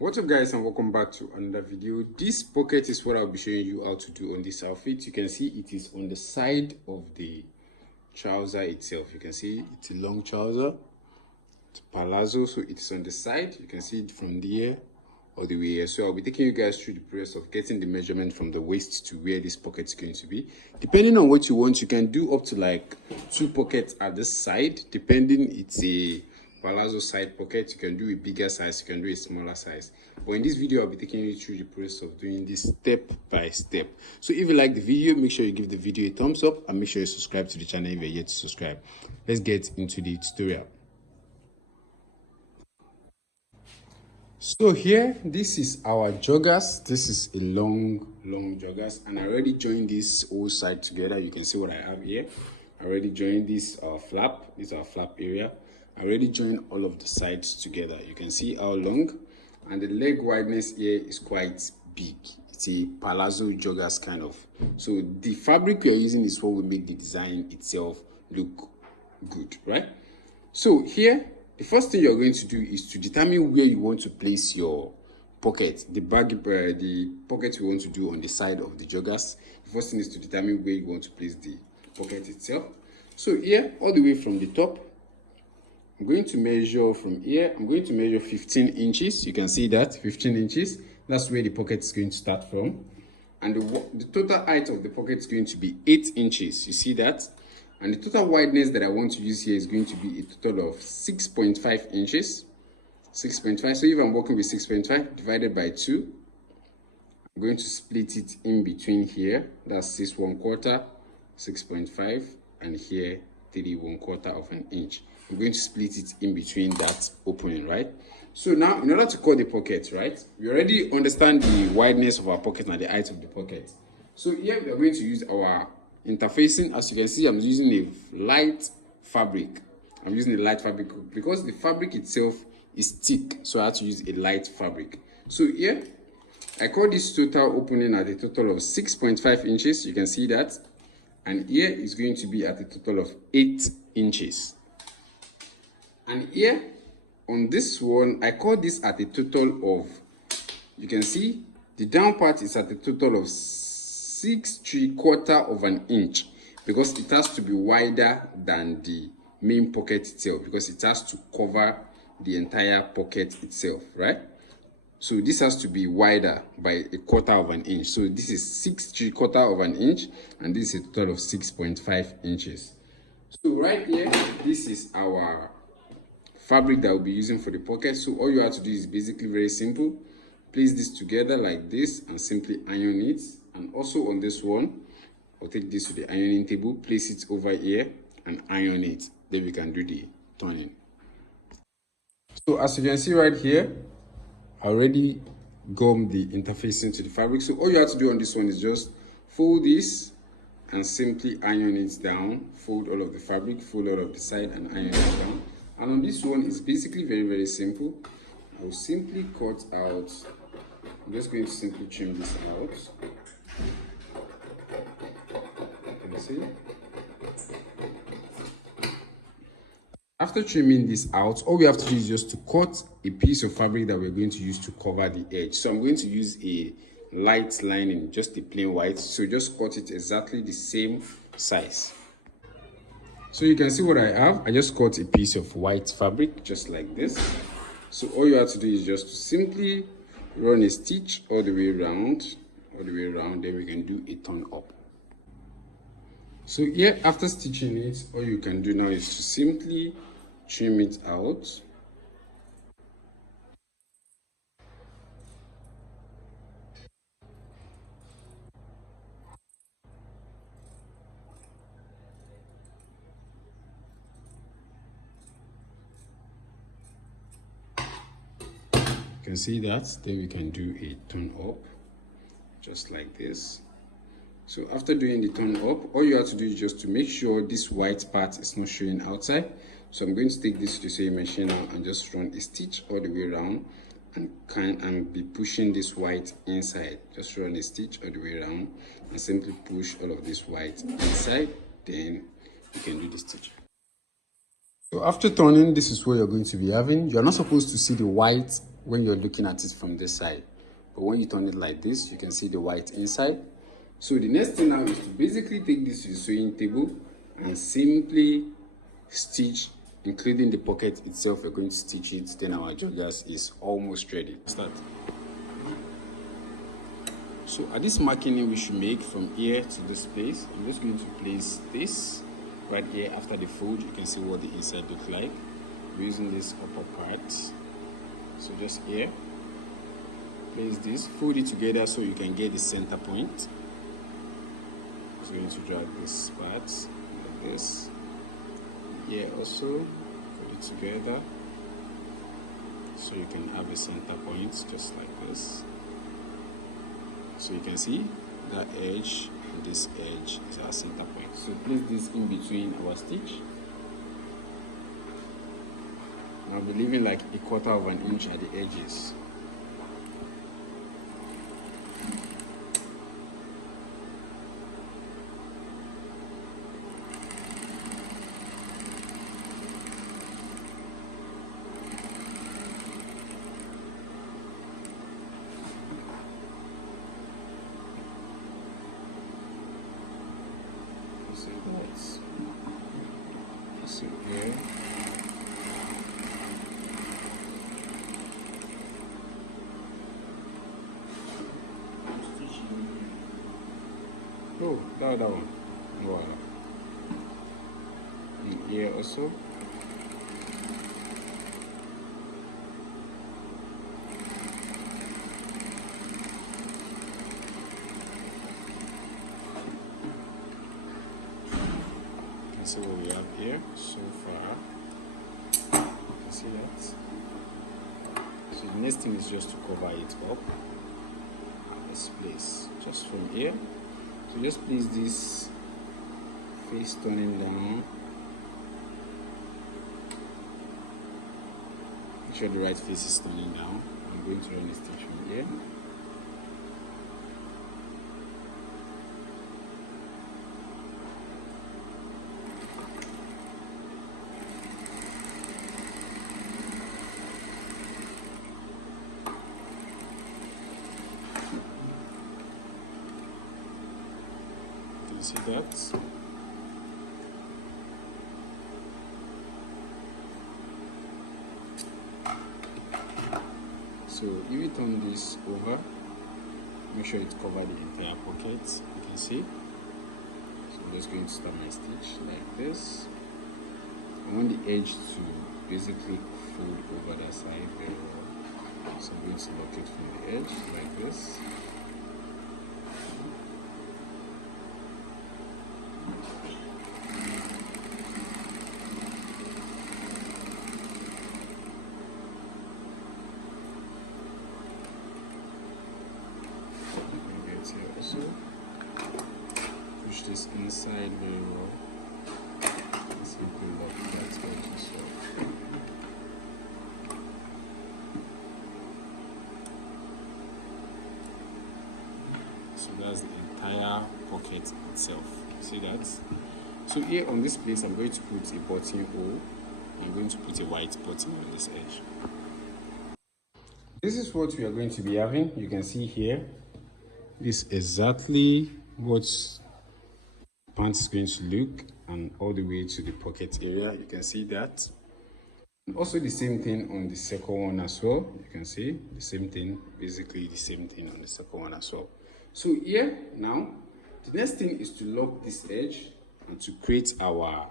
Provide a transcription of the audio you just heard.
What's up guys, and welcome back to another video. This pocket is what I'll be showing you how to do on this outfit. You can see it is on the side of the trouser itself. You can see it's a long trouser, it's palazzo, so it's on the side. You can see it from there all the way here. So I'll be taking you guys through the process of getting the measurement from the waist to where this pocket is going to be. Depending on what you want, you can do up to like 2 pockets at this side. Depending, it's a palazzo side pocket, you can do a bigger size, you can do a smaller size. But in this video, I'll be taking you through the process of doing this step by step. So if you like the video, make sure you give the video a thumbs up and make sure you subscribe to the channel if you're yet to subscribe. Let's get into the tutorial. So here, this is our joggers. This is a long joggers, and I already joined this whole side together. You can see what I have here. I already joined this flap. This is our flap area. I already joined all of the sides together. You can see how long, and the leg wideness here is quite big. It's a palazzo joggers kind of. So the fabric we are using is what will make the design itself look good, right? So here, the first thing you're going to do is to determine where you want to place your pocket, the pocket you want to do on the side of the joggers. The first thing is to determine where you want to place the pocket itself. So here, all the way from the top, I'm going to measure from here. I'm going to measure 15 inches. You can see that 15 inches. That's where the pocket is going to start from. And the total height of the pocket is going to be 8 inches. You see that? And the total wideness that I want to use here is going to be a total of 6.5 inches. 6.5. So if I'm working with 6.5 divided by 2, I'm going to split it in between here. That's 6 1/4, 6.5, and here 3 1/4 of an inch. I'm going to split it in between that opening, right? So now, in order to cut the pocket, right, we already understand the wideness of our pocket and the height of the pocket. So here we are going to use our interfacing. As you can see, I'm using a light fabric. I'm using a light fabric because the fabric itself is thick, so I have to use a light fabric. So here, I cut this total opening at a total of 6.5 inches. You can see that. And here is going to be at a total of 8 inches. And here, on this one, I cut this at a total of, you can see, the down part is at a total of 6 3/4 of an inch, because it has to be wider than the main pocket itself, because it has to cover the entire pocket itself, right? So this has to be wider by a 1/4 of an inch. So this is 6 3/4 of an inch, and this is a total of 6.5 inches. So right here, this is our fabric that we'll be using for the pocket. So all you have to do is basically very simple. Place this together like this and simply iron it. And also on this one, I'll take this to the ironing table, place it over here and iron it. Then we can do the turning. So as you can see right here, I already gummed the interfacing to the fabric. So all you have to do on this one is just fold this and simply iron it down. Fold all of the fabric, fold all of the side and iron it down. And on this one, it's basically very simple. I will simply cut out. I'm just going to simply trim this out. You can see. After trimming this out, all we have to do is just to cut a piece of fabric that we're going to use to cover the edge. So I'm going to use a light lining, just a plain white. So just cut it exactly the same size. So you can see what I have. I just cut a piece of white fabric just like this. So all you have to do is just to simply run a stitch all the way around, then we can do a turn up. So here, after stitching it, all you can do now is to simply trim it out. You can see that. Then we can do a turn up just like this. So after doing the turn up, all you have to do is just to make sure this white part is not showing outside. So I'm going to take this to the sewing machine now and just run a stitch all the way around and be pushing this white inside. Just run a stitch all the way around and simply push all of this white inside. Then you can do the stitch. So after turning, this is what you're going to be having. You're not supposed to see the white when you're looking at it from this side. But when you turn it like this, you can see the white inside. So the next thing now is to basically take this to the sewing table and simply stitch, including the pocket itself. We're going to stitch it, then our joggers is almost ready. Start. So at this marking we should make from here to this place, I'm just going to place this right here after the fold. You can see what the inside looks like. We're using this upper part. So just here, place this, fold it together so you can get the center point. Just going to drag this part like this. Here also, put it together so you can have a center point just like this. So you can see that edge and this edge is our center point. So place this in between our stitch. I'll be leaving like 1/4 of an inch at the edges. So that's it here. Oh, that one. Wow. And here also. See what we have here so far. You can see that. So the next thing is just to cover it up at this place, just from here. So just place this face turning down. Make sure the right face is turning down. I'm going to run a stitch from here. See that? So if you turn this over, make sure it covers the entire pocket. You can see. So I'm just going to start my stitch like this. I want the edge to basically fold over that side very well. So I'm going to lock it from the edge like this. Here also, push this inside very well. Simply lock that edge as well. So that's the entire pocket itself. See that? So here on this place, I'm going to put a buttonhole. I'm going to put a white button on this edge. This is what we are going to be having. You can see here. This is exactly what pants is going to look, and all the way to the pocket area. You can see that. And also the same thing on the second one as well. You can see the same thing, basically the same thing on the second one as well. So here now, the next thing is to lock this edge and to create our